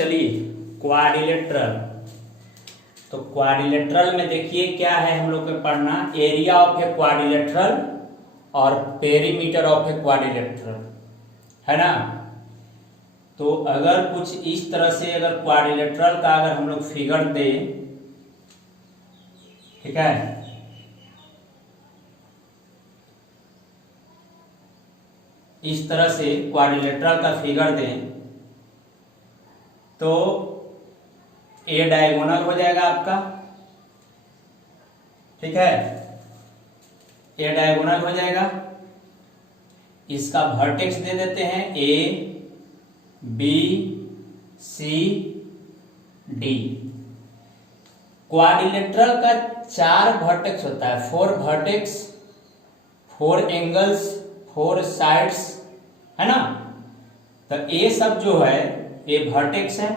चलिए क्वाड्रिलेटरल। तो क्वाड्रिलेटरल में देखिए क्या है हम लोग को पढ़ना, एरिया ऑफ ए क्वाड्रिलेटरल और पेरीमीटर ऑफ ए क्वाड्रिलेटरल, है ना। तो अगर कुछ इस तरह से अगर क्वाड्रिलेटरल का अगर हम लोग फिगर दे, ठीक है, इस तरह से क्वाड्रिलेटरल का फिगर दें तो ए डायगोनल हो जाएगा आपका, ठीक है, ए डायगोनल हो जाएगा। इसका वर्टेक्स दे देते हैं A B C D. Quadrilateral का 4 वर्टेक्स होता है, 4 वर्टेक्स, 4 एंगल्स, 4 साइड्स, है ना। तो ए सब जो है ए वर्टेक्स है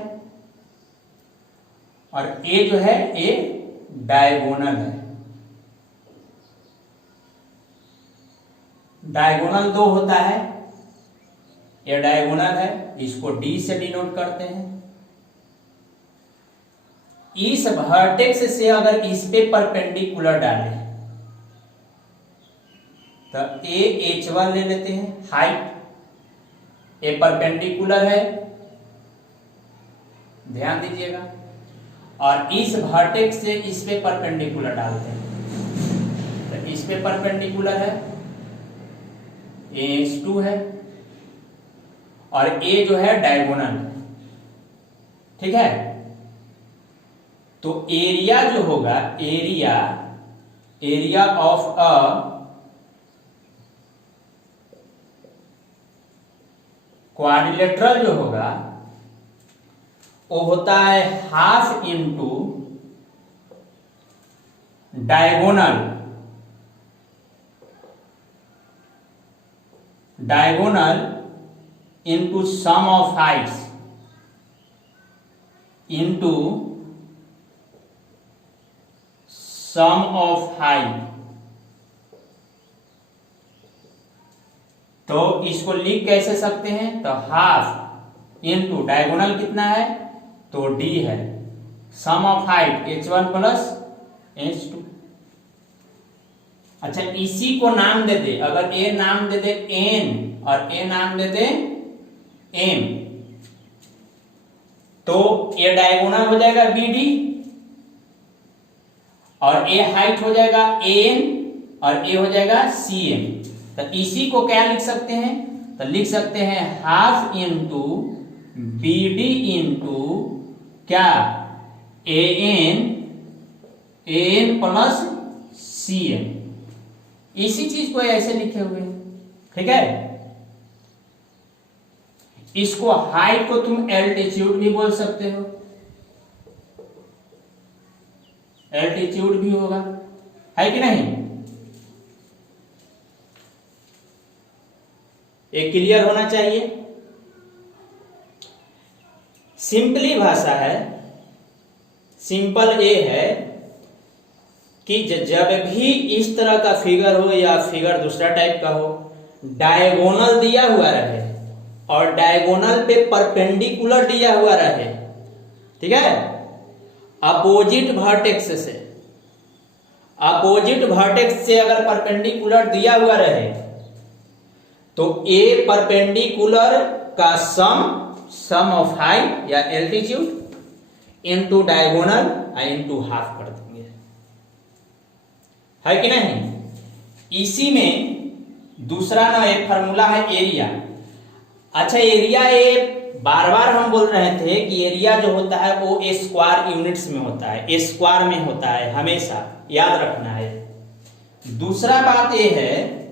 और ए जो है ए डायगोनल है। डायगोनल 2 होता है, ये डायगोनल है, इसको डी से डिनोट करते हैं। इस वर्टेक्स से अगर इस पे परपेंडिकुलर डालें तो ए H1 ले लेते हैं, हाइट, ए परपेंडिकुलर है, ध्यान दीजिएगा, और इस वर्टेक्स से इस पे परपेंडिकुलर डालते हैं तो इस पे परपेंडिकुलर है, H2 है, और ए जो है डायगोनल, ठीक है। तो एरिया जो होगा, एरिया ऑफ अ क्वाड्रिलेटरल जो होगा वो होता है half into diagonal into sum of heights into sum of height. तो इसको लिख कैसे सकते हैं, तो हाफ इंटू डायगोनल कितना है तो डी है, सम of height H1 plus H2। अच्छा, इसी को नाम दे दे, अगर ए नाम दे दे n और ए नाम दे दे m, तो ए डायगोनल हो जाएगा BD और ए हाइट हो जाएगा AN और ए हो जाएगा CM। तो इसी को क्या लिख सकते हैं, तो लिख सकते हैं हाफ इंटू BD इंटू क्या AN प्लस CM। इसी चीज को ऐसे लिखे हुए हैं, ठीक है। इसको हाइट को तुम एल्टीट्यूड भी बोल सकते हो, एल्टीट्यूड भी होगा, है कि नहीं। ये क्लियर होना चाहिए। सिंपली भाषा है, सिंपल ये है कि जब भी इस तरह का फिगर हो या फिगर दूसरा टाइप का हो, डायगोनल दिया हुआ रहे और डायगोनल पे परपेंडिकुलर दिया हुआ रहे, ठीक है, अपोजिट वर्टेक्स से अगर परपेंडिकुलर दिया हुआ रहे तो ए परपेंडिकुलर का सम ऑफ हाइट या altitude into diagonal into half कर देंगे, है कि नहीं। इसी में दूसरा ना एक फार्मूला है एरिया। अच्छा, एरिया ये बार बार हम बोल रहे थे कि एरिया जो होता है वो स्क्वायर यूनिट्स में होता है, स्क्वायर में होता है, हमेशा याद रखना है। दूसरा बात यह है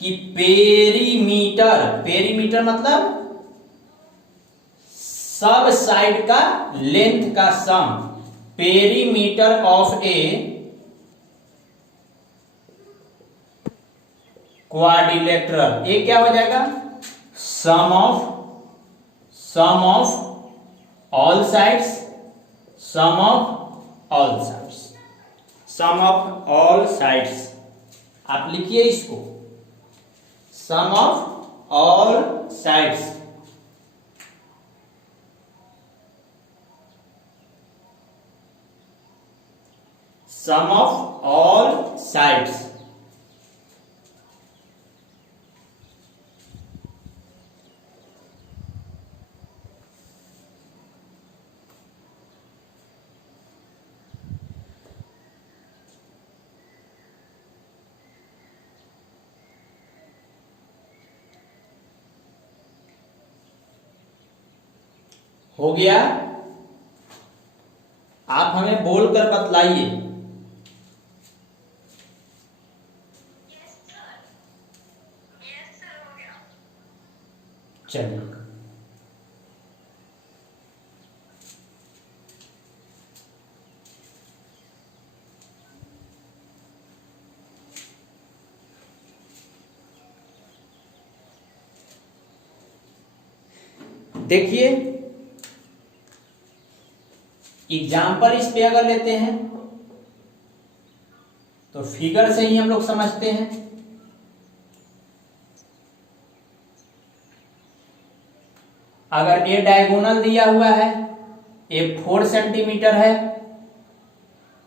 कि पेरीमीटर मतलब सब साइड का लेंथ का sum, perimeter of a quadrilateral, ये क्या हो जाएगा, sum of all sides, sum of all sides. आप लिखिए इसको, sum of all sides. Sum of all sides. हो गया? आप हमें बोलकर बतलाइए। चलिए, देखिए एग्जाम्पल इस पे अगर लेते हैं तो फिगर से ही हम लोग समझते हैं। अगर ए डायगोनल दिया हुआ है, ए 4 सेंटीमीटर है,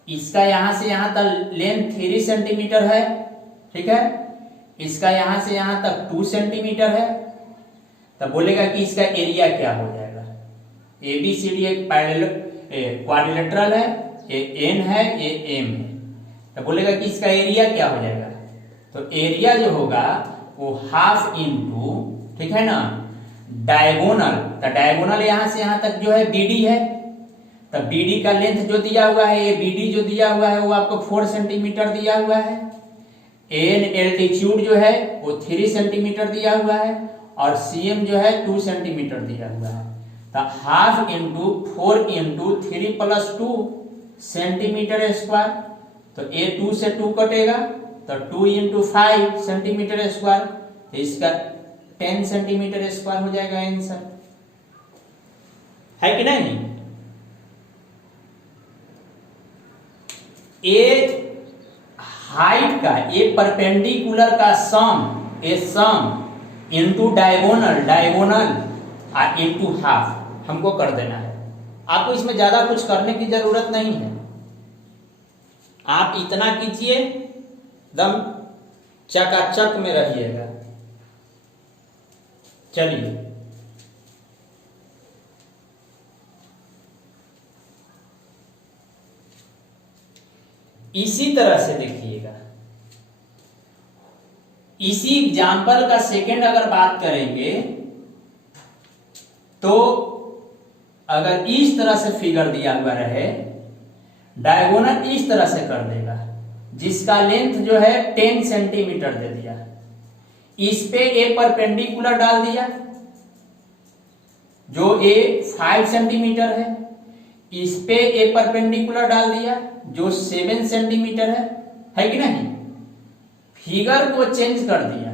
इसका यहां से यहां तक लेंथ 3 सेंटीमीटर है, ठीक है, इसका यहां से यहां तक 2 सेंटीमीटर है, तब बोलेगा कि इसका एरिया क्या हो जाएगा। ए बी सी डी एक क्वाड्रिलेटरल है, ये एन है, ये एम है, तो बोलेगा कि इसका एरिया क्या हो जाएगा। तो एरिया जो होगा वो हाफ इंटू, ठीक है ना, डायगोनल, तो डायगोनल यहां से यहां तक जो है बीडी है, तो बीडी का लेंथ जो दिया हुआ है, ये बीडी जो दिया हुआ है वो आपको 4 सेंटीमीटर दिया हुआ है। एन एल्टीट्यूड जो है वो 3 सेंटीमीटर दिया हुआ है, और सीएम जो है 2 सेंटीमीटर दिया हुआ है। तो half into 4 into 3 plus 2 centimetre square, तो ए 2 से 2 कटेगा, तो 2 इंटू 5 सेंटीमीटर स्क्वायर, तो इसका 10 सेंटीमीटर स्क्वायर हो जाएगा आंसर, है कि नहीं। ए हाइट का, ए परपेंडिकुलर का sum, a sum into diagonal, diagonal into half हमको कर देना है। आपको इसमें ज्यादा कुछ करने की जरूरत नहीं है, आप इतना कीजिए, दम चकाचक में रहिएगा। चलिए, इसी तरह से देखिएगा, इसी एग्जाम्पल का सेकंड अगर बात करेंगे तो अगर इस तरह से फिगर दिया हुआ रहे, डायगोनल इस तरह से कर देगा, जिसका लेंथ जो है 10 सेंटीमीटर दे दिया, इस पे ए परपेंडिकुलर डाल दिया जो ए 5 सेंटीमीटर है, इस पे ए परपेंडिकुलर डाल दिया जो 7 सेंटीमीटर है कि नहीं। फिगर को चेंज कर दिया,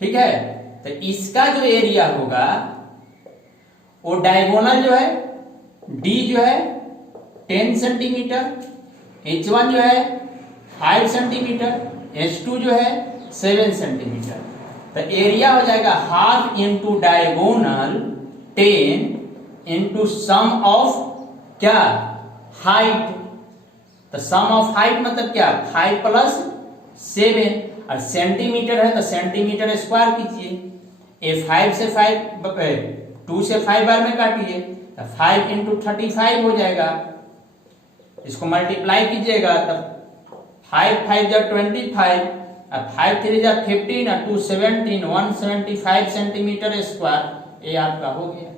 ठीक है, तो इसका जो एरिया होगा वो डायगोनल जो है डी जो है 10 सेंटीमीटर, H1 जो है 5 सेंटीमीटर, H2 जो है 7 सेंटीमीटर, तो एरिया हो जाएगा half into diagonal 10 into sum of क्या, हाइट, तो सम ऑफ हाइट मतलब क्या, 5 प्लस 7, और सेंटीमीटर है तो सेंटीमीटर स्क्वायर कीजिए, ए 5 से 5 2 से 5 बार में काटिए, तो 5 इंटू 35 हो जाएगा, इसको मल्टीप्लाई कीजिएगा, तब 5 5 जा 25, 5 3 जा 15, 2 17, 175 सेंटीमीटर स्क्वायर, ये आपका हो गया।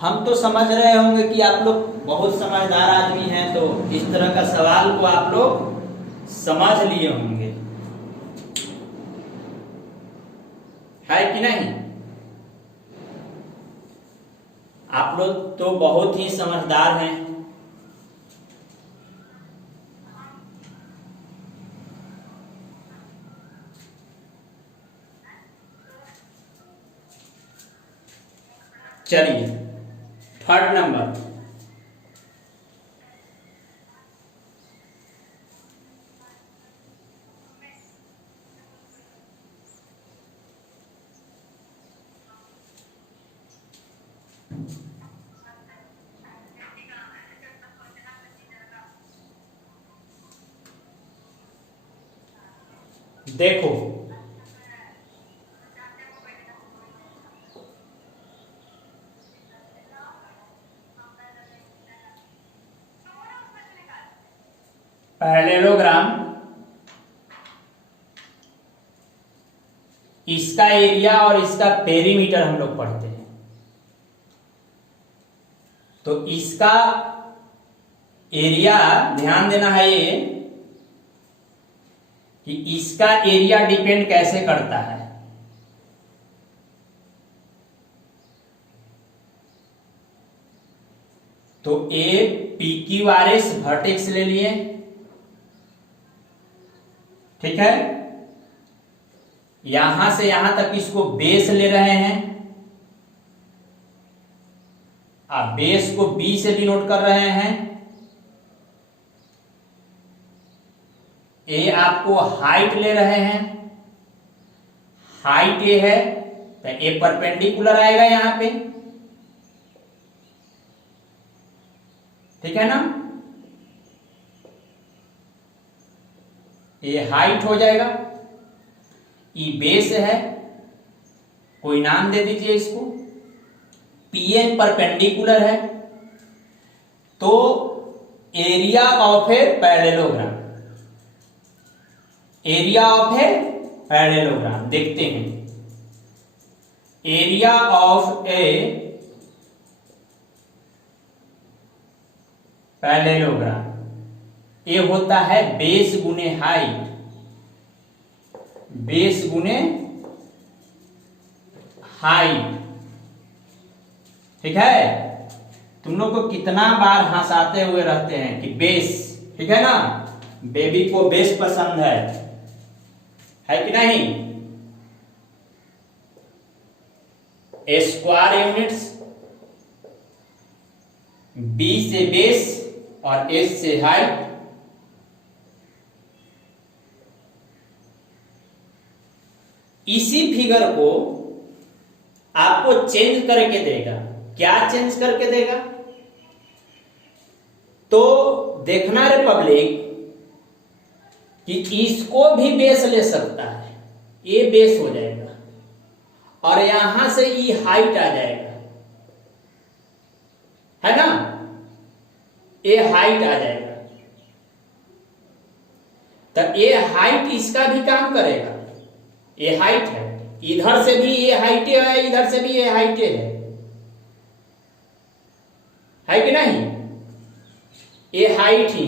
हम तो समझ रहे होंगे कि आप लोग बहुत समझदार आदमी हैं, तो इस तरह का सवाल को आप लोग समझ लिए होंगे, है कि नहीं। आप लोग तो बहुत ही समझदार हैं। चलिए, थर्ड नंबर, देखो पैरेललोग्राम, इसका एरिया और इसका पेरीमीटर हम लोग पढ़ते हैं। तो इसका एरिया ध्यान देना है ये कि इसका एरिया डिपेंड कैसे करता है। तो A P Q R S vertex ले लिए, ठीक है। यहां से यहां तक इसको बेस ले रहे हैं, आप बेस को बी से डिनोट कर रहे हैं। ए आपको हाइट ले रहे हैं, हाइट ए है तो ए परपेंडिकुलर आएगा यहां पे, ठीक है ना। ये हाइट हो जाएगा, ई बेस है, कोई नाम दे दीजिए इसको, पीएन परपेंडिकुलर है। तो area of a parallelogram, area of a parallelogram देखते हैं। एरिया ऑफ ए पैरेललोग्राम ये होता है बेस गुने हाइट, बेस गुने हाइट, ठीक है। तुम लोग को कितना बार हंसाते हुए रहते हैं कि बेस, ठीक है ना, बेबी को बेस पसंद है कि नहीं। स्क्वायर यूनिट्स, बी से बेस और एस से हाइट। इसी फिगर को आपको चेंज करके देगा। क्या चेंज करके देगा? तो देखना रे पब्लिक कि इसको भी बेस ले सकता है, ये बेस हो जाएगा और यहां से ई हाइट आ जाएगा, है ना, ये हाइट आ जाएगा। तो ये हाइट इसका भी काम करेगा, ये हाइट है, इधर से भी ये हाइटे है, इधर से भी ये हाइटे है कि नहीं, ये हाइट ही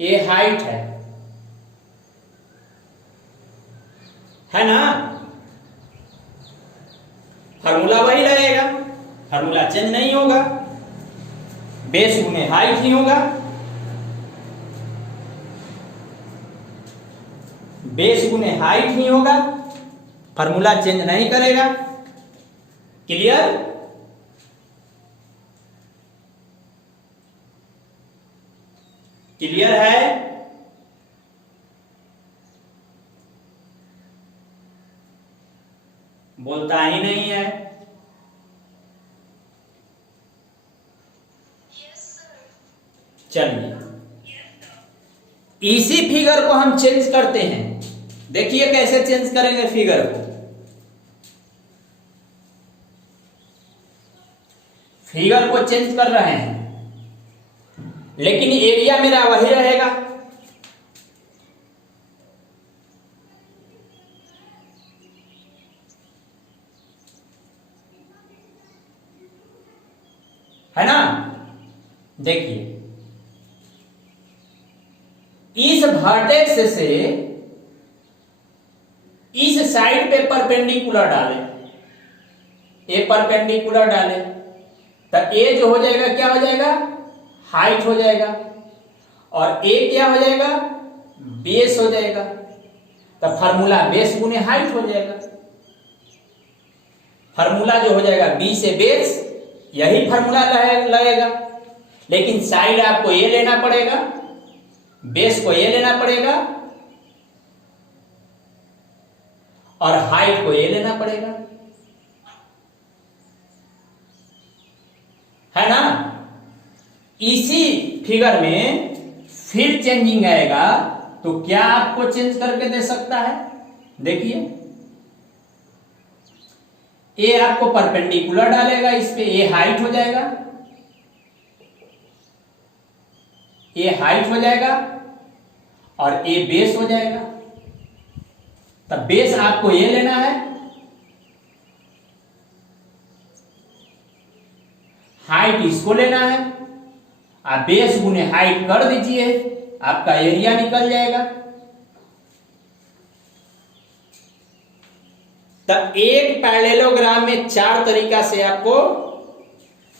ये हाइट है ना। फार्मूला वही रहेगा, फार्मूला चेंज नहीं होगा, बेस गुने हाइट ही होगा, बेस गुने हाइट ही होगा, फार्मूला चेंज नहीं करेगा। क्लियर? क्लियर है? बोलता ही नहीं है। चलिए इसी फिगर को हम चेंज करते हैं। देखिए कैसे चेंज करेंगे फिगर को। फिगर को चेंज कर रहे हैं लेकिन एरिया मेरा वही रहेगा। है ना, देखिए इस वर्टेक्स से इस साइड पे परपेंडिकुलर डालें, ए परपेंडिकुलर डालें तो ए जो हो जाएगा क्या हो जाएगा, हाइट हो जाएगा, और ए क्या हो जाएगा, बेस हो जाएगा। तो फार्मूला बेस गुने हाइट हो जाएगा। फार्मूला जो हो जाएगा बी से बेस, यही फार्मूला लगेगा, लेकिन साइड आपको ये लेना पड़ेगा, बेस को ये लेना पड़ेगा और हाइट को ये लेना पड़ेगा, है ना। इसी फिगर में फिर चेंजिंग आएगा तो क्या आपको चेंज करके दे सकता है? देखिए, ए आपको परपेंडिकुलर डालेगा, इस पे ए हाइट हो जाएगा, ए हाइट हो जाएगा और ए बेस हो जाएगा। तब बेस आपको ये लेना है, हाइट इसको लेना है, आप बेस गुने हाइट कर दीजिए, आपका एरिया निकल जाएगा। तब एक पैरेललोग्राम में 4 तरीका से आपको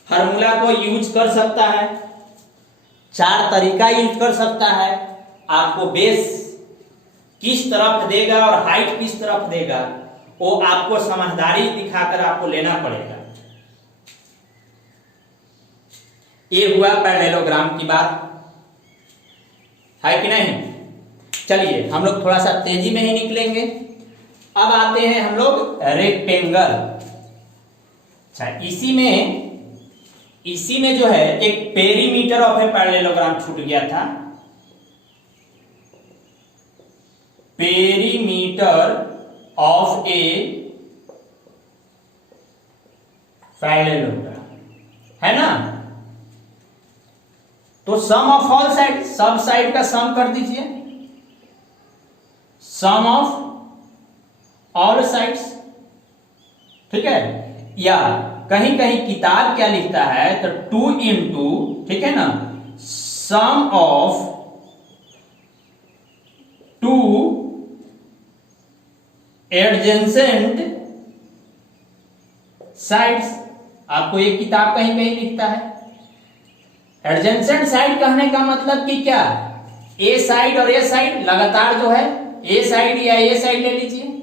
फार्मूला को यूज कर सकता है, 4 तरीका यूज कर सकता है। आपको बेस किस तरफ देगा और हाइट किस तरफ देगा वो आपको समझदारी दिखाकर आपको लेना पड़ेगा। ये हुआ पैरेललोग्राम की बात, है कि नहीं? चलिए हम लोग थोड़ा सा तेजी में ही निकलेंगे। अब आते हैं हम लोग रेक्टेंगल। अच्छा, इसी में जो है एक पेरीमीटर ऑफ ए पैरेललोग्राम छूट गया था। पेरीमीटर ऑफ ए पैरेललोग्राम है ना? तो सम ऑफ ऑल साइड, सब साइड का सम कर दीजिए, सम ऑफ ऑल साइड्स, ठीक है? या कहीं कहीं किताब क्या लिखता है तो 2 इंटू, ठीक है ना, सम ऑफ 2 एडजेसेंट साइड्स। आपको ये किताब कहीं कहीं लिखता है। एडजेसेंट साइड कहने का मतलब कि क्या, ए साइड और ए साइड लगातार जो है, ए साइड या ए साइड ले लीजिए,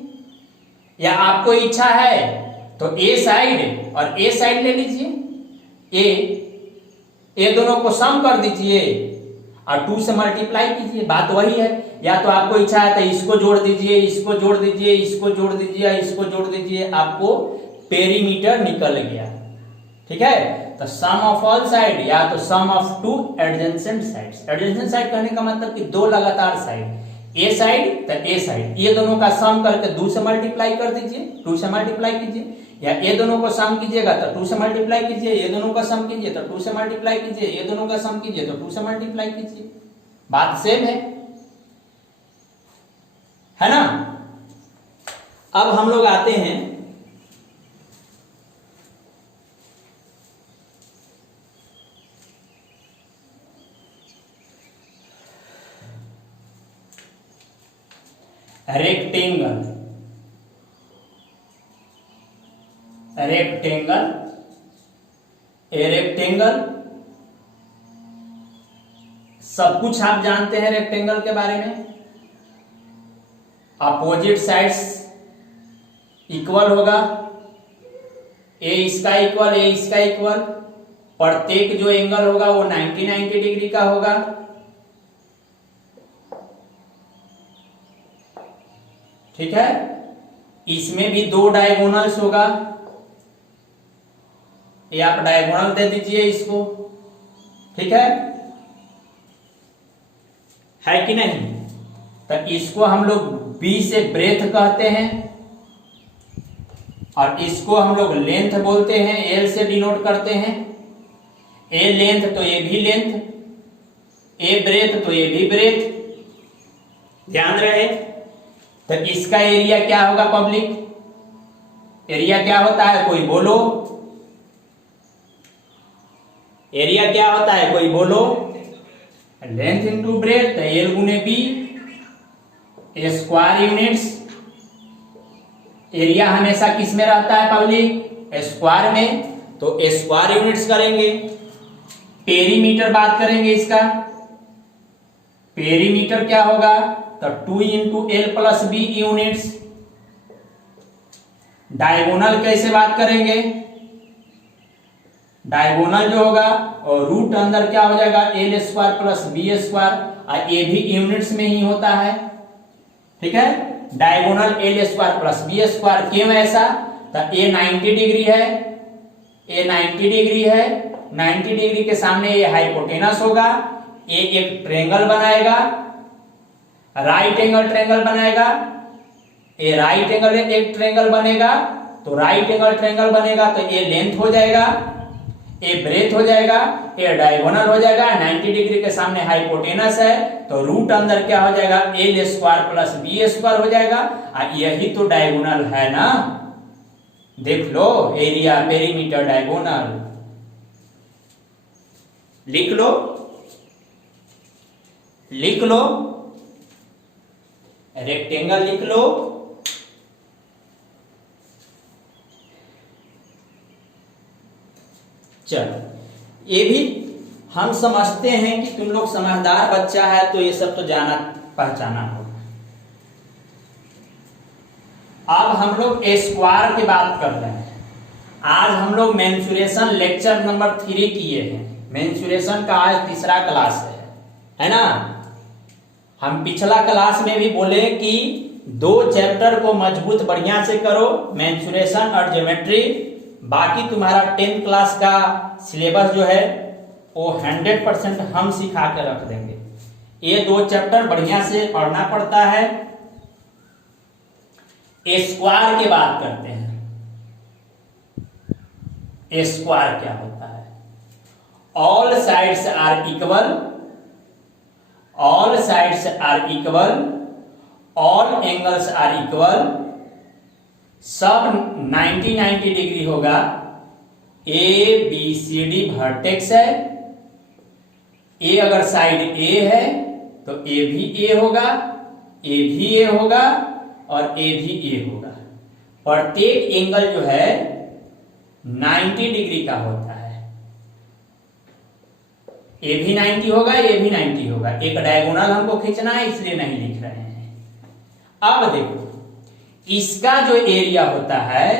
या आपको इच्छा है तो ए साइड और ए साइड ले लीजिए, ए दोनों को सम कर दीजिए और 2 से मल्टीप्लाई कीजिए, बात वही है। या तो आपको इच्छा है तो इसको जोड़ दीजिए, इसको जोड़ दीजिए, इसको जोड़ दीजिए, इसको जोड़ दीजिए, आपको पेरीमीटर निकल गया, ठीक है? तो सम ऑफ ऑल साइड या तो sum of 2 adjacent sides. Adjacent side कहने का मतलब कि 2 लगातार साइड, ए साइड तो ए साइड, ये दोनों का सम करके 2 से मल्टीप्लाई कर दीजिए, 2 से मल्टीप्लाई कीजिए, या ये दोनों को सम कीजिएगा तो 2 से मल्टीप्लाई कीजिए, ये दोनों का सम कीजिए तो 2 से मल्टीप्लाई कीजिए, ये दोनों का सम कीजिए तो 2 से मल्टीप्लाई कीजिए, बात सेम है ना? अब हम लोग आते हैं रेक्टेंगल। रेक्टेंगल, ए रेक्टेंगल, सब कुछ आप जानते हैं रेक्टेंगल के बारे में। अपोजिट साइड्स इक्वल होगा, ए इसका इक्वल, ए इसका इक्वल, प्रत्येक जो एंगल होगा वो 90 डिग्री का होगा, ठीक है? इसमें भी 2 डायगोनल्स होगा, ये आप डायगोनल दे दीजिए इसको, ठीक है कि नहीं? तो इसको हम लोग बी से ब्रेथ कहते हैं और इसको हम लोग लेंथ बोलते हैं, एल से डिनोट करते हैं। ए लेंथ तो ये भी लेंथ, ए ब्रेथ तो ये भी ब्रेथ, ध्यान रहे। तो इसका एरिया क्या होगा पब्लिक? एरिया क्या होता है, कोई बोलो? एरिया क्या होता है, कोई बोलो? लेंथ इंटू ब्रेथ, एल गुने बी, स्क्वायर यूनिट्स। एरिया हमेशा किस में रहता है पब्लिक? स्क्वायर में, तो स्क्वायर यूनिट्स करेंगे। पेरीमीटर बात करेंगे इसका, पेरीमीटर क्या होगा तो 2 into L plus B units. Diagonal कैसे बात करेंगे? डायगोनल जो होगा और रूट अंदर क्या हो जाएगा, L square plus B square, और ये भी यूनिट्स में ही होता है, ठीक है? Diagonal L square plus B square. क्यों ऐसा? तो ए 90 डिग्री है, ए 90 डिग्री है, 90 डिग्री के सामने ये हाइपोटेनस होगा, ये एक ट्रायंगल बनाएगा, राइट एंगल ट्रायंगल बनाएगा। ये राइट एंगल एक ट्रायंगल बनेगा, तो राइट एंगल ट्रायंगल बनेगा तो ये लेंथ हो जाएगा, ये ब्रेथ हो जाएगा, ये डायगोनल हो जाएगा। 90 डिग्री के सामने हाइपोटेनस है, तो रूट अंदर क्या हो जाएगा, L square plus B square हो जाएगा। यही तो डायगोनल है ना, देख लो, एरिया पेरीमीटर डायगोनल लिख लो, लिख लो, रेक्टेंगल लिख लो, चलो ये भी हम समझते हैं कि तुम लोग समझदार बच्चा है तो ये सब तो जाना पहचाना होगा। अब हम लोग स्क्वायर की बात कर रहे हैं। आज हम लोग मेंसुरेशन लेक्चर नंबर 3 किए हैं। मेंसुरेशन का आज तीसरा क्लास है ना। हम पिछला क्लास में भी बोले कि 2 चैप्टर को मजबूत बढ़िया से करो, मेंसुरेशन और ज्योमेट्री। बाकी तुम्हारा 10th क्लास का सिलेबस जो है वो 100% हम सिखा के रख देंगे। ये 2 चैप्टर बढ़िया से पढ़ना पड़ता है। स्क्वायर की बात करते हैं। स्क्वायर क्या होता है? All sides are equal, all sides are equal, all angles are equal, सब 90 डिग्री होगा। A B C D vertex है। ए अगर साइड ए है तो ए भी ए होगा, ए भी ए होगा और ए भी ए होगा। प्रत्येक एंगल जो है 90 डिग्री का होता है। ए भी 90 होगा, ए भी 90 होगा। एक डायगोनल हमको खींचना है इसलिए नहीं लिख रहे हैं। अब देखो, इसका जो एरिया होता है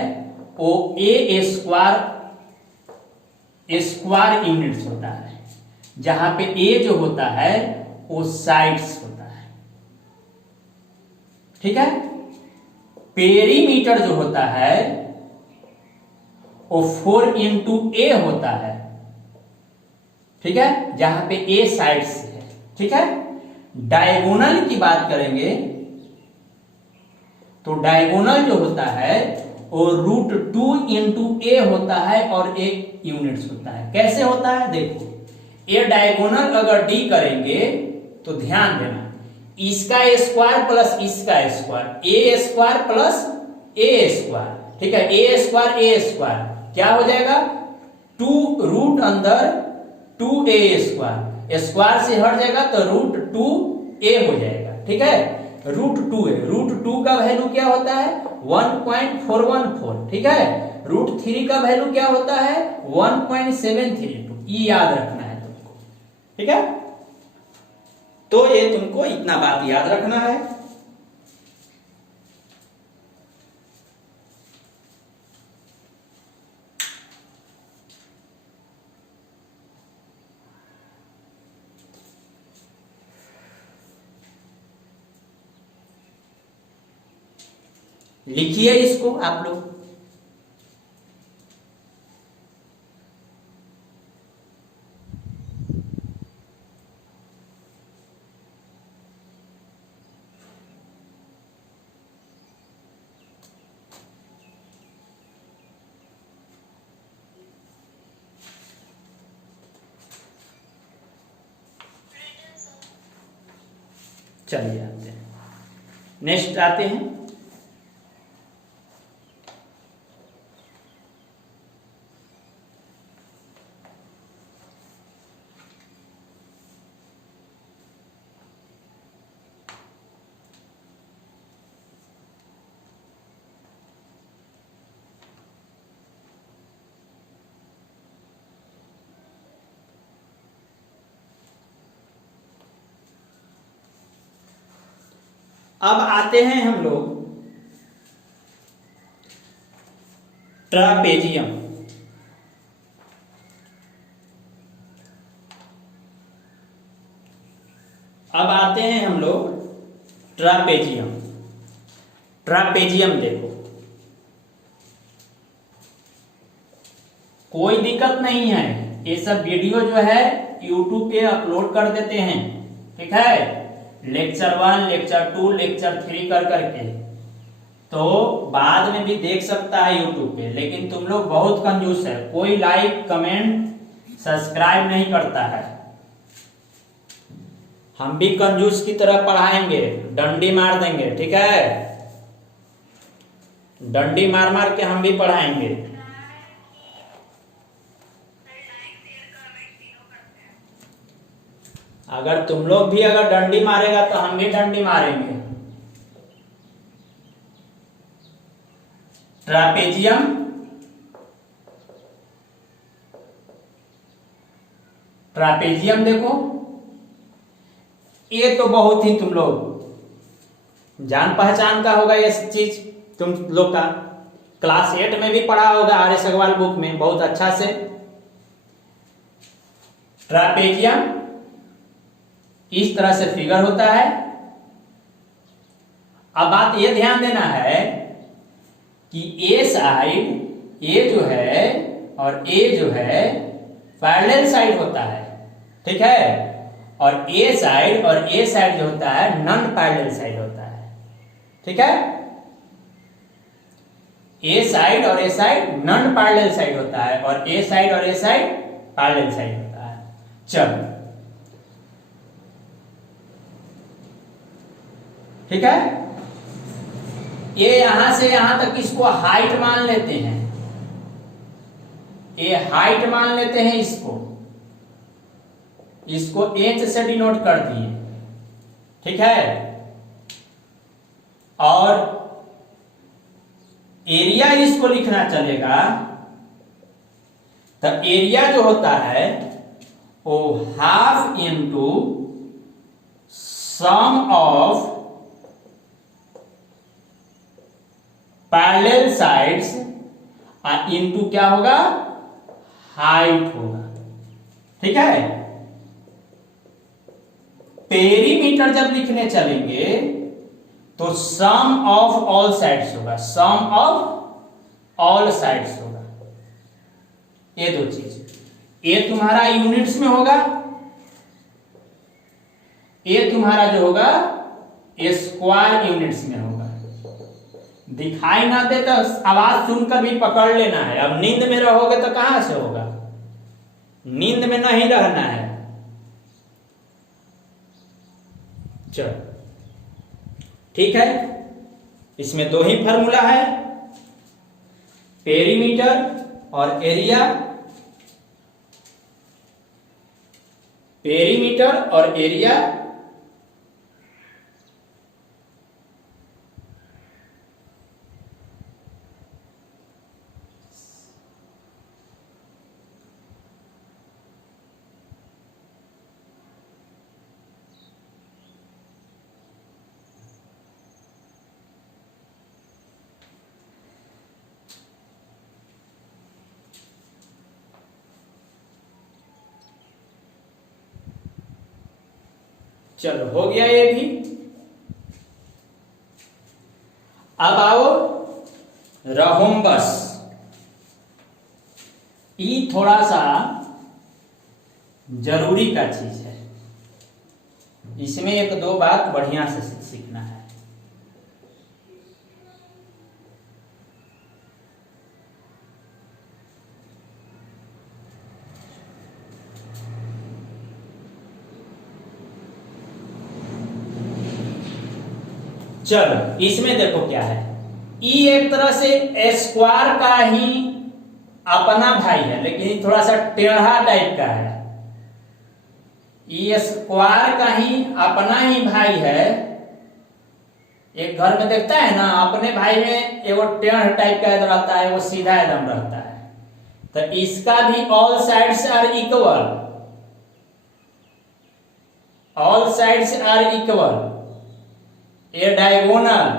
वो ए स्क्वायर यूनिट्स होता है, जहां पे ए जो होता है वो साइड्स होता है, ठीक है। पेरीमीटर जो होता है वो 4 इंटू ए होता है, ठीक है, जहां पे ए साइड्स है, ठीक है। डायगोनल की बात करेंगे तो डायगोनल जो होता है वो √2 इंटू ए होता है और एक यूनिट्स होता है। कैसे होता है देखो, ये डायगोनल अगर डी करेंगे तो ध्यान देना, इसका स्क्वायर प्लस इसका स्क्वायर, ए स्क्वायर प्लस ए स्क्वायर, ठीक है। ए स्क्वायर क्या हो जाएगा, 2 रूट अंदर 2a स्क्वायर, स्क्वायर से हट जाएगा तो √2a हो जाएगा, ठीक है। √2 का वैल्यू क्या होता है 1.414, ठीक है। √3 का वैल्यू क्या होता है 1.732। ये याद रखना है तुमको, ठीक है। तो ये तुमको इतना बात याद रखना है। लिखिए इसको आप लोग। चलिए आते हैं, नेक्स्ट आते हैं। अब आते हैं हम लोग ट्रापेजियम। अब आते हैं हम लोग ट्रापेजियम। ट्रापेजियम देखो, कोई दिक्कत नहीं है, ये सब वीडियो जो है YouTube पे अपलोड कर देते हैं, ठीक है, लेक्चर 1, लेक्चर 2, लेक्चर 3 कर करके, तो बाद में भी देख सकता है YouTube पे। लेकिन तुम लोग बहुत कंजूस है, कोई लाइक कमेंट सब्सक्राइब नहीं करता है। हम भी कंजूस की तरह पढ़ाएंगे, डंडी मार देंगे, ठीक है, डंडी मार मार के हम भी पढ़ाएंगे। अगर तुम लोग भी अगर डंडी मारेगा तो हम भी डंडी मारेंगे। ट्रापेजियम, ट्रापेजियम देखो, ये तो बहुत ही तुम लोग जान पहचान का होगा, ये चीज तुम लोग का क्लास 8 में भी पढ़ा होगा, आर.एस. अग्रवाल बुक में बहुत अच्छा से। ट्रापेजियम इस तरह से फिगर होता है। अब बात यह ध्यान देना है कि ए साइड, ए जो है और ए जो है पैरेलल साइड होता है, ठीक है, और ए साइड और ए साइड जो होता है नॉन पैरेलल साइड होता है, ठीक है। ए साइड और ए साइड नॉन पैरेलल साइड होता है और ए साइड और ए साइड पैरेलल साइड होता है। चलो, ठीक है, ये यहां से यहां तक इसको हाइट मान लेते हैं, ये हाइट मान लेते हैं, इसको इंच से डिनोट कर दिए, ठीक है, और एरिया इसको लिखना चलेगा। तो एरिया जो होता है वो half into sum of parallel sides into क्या होगा, हाइट होगा, ठीक है। पेरीमीटर जब लिखने चलेंगे तो सम ऑफ ऑल साइड्स होगा, सम ऑफ ऑल साइड्स होगा, ये दो चीज। ये तुम्हारा यूनिट्स में होगा, ये तुम्हारा जो होगा ये स्क्वायर यूनिट्स में होगा। दिखाई ना दे तो आवाज सुनकर भी पकड़ लेना है। अब नींद में रहोगे तो कहां से होगा, नींद में नहीं रहना है। चलो, ठीक है, इसमें दो ही फार्मूला है, पेरीमीटर और एरिया। पेरीमीटर और एरिया चलो हो गया ये भी। अब आओ रहोम्बस, ये थोड़ा सा जरूरी का चीज है, इसमें एक दो बात बढ़िया से सीखना है। चलो, इसमें देखो क्या है, ई एक तरह से स्क्वायर का ही अपना भाई है, लेकिन थोड़ा सा टेढ़ा टाइप का है। ई स्क्वायर का ही अपना ही भाई है। एक घर में देखता है ना, अपने भाई में एगो टेढ़ टाइप का इधर रहता है, वो सीधा एकदम रहता है। तो इसका भी all sides are equal, all sides are equal. A diagonal,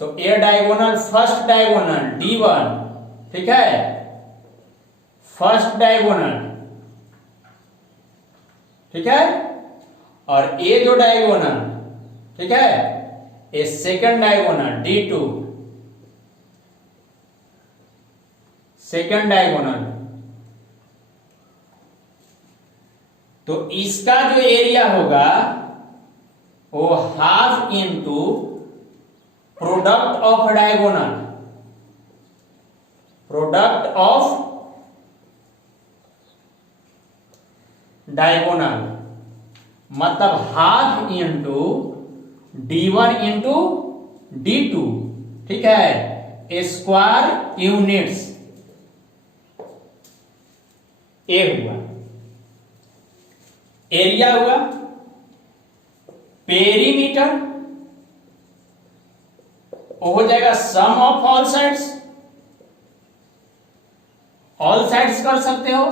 तो A diagonal first diagonal D1, ठीक है, फर्स्ट डायगोनल, ठीक है, और ए जो डायगोनल, ठीक है, a second diagonal D2, second diagonal, तो इसका जो एरिया होगा वो half into product of diagonal, product of diagonal मतलब half into d1 into d2, ठीक है, स्क्वायर यूनिट्स ए हुआ। एरिया हुआ, पेरीमीटर वो हो जाएगा sum of all sides, all sides कर सकते हो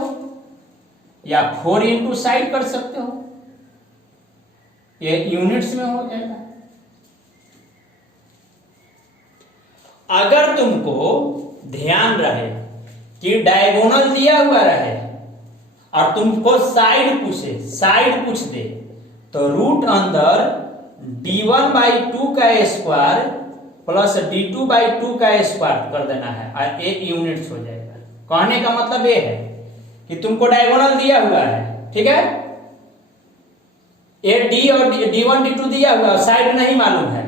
या 4 इंटू साइड कर सकते हो, ये यूनिट्स में हो जाएगा। अगर तुमको ध्यान रहे कि डायगोनल दिया हुआ रहे और तुमको साइड पूछे, साइड पूछ दे, तो रूट अंदर d1/2 का स्क्वायर प्लस d2/2 का स्क्वायर कर देना है और एक यूनिट्स हो जाएगा। कहने का मतलब ये है कि तुमको डायगोनल दिया हुआ है, ठीक है, ए डी और d1 d2 दिया हुआ, साइड नहीं मालूम है,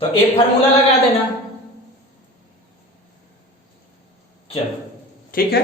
तो एक फार्मूला लगा देना। चलो ठीक है।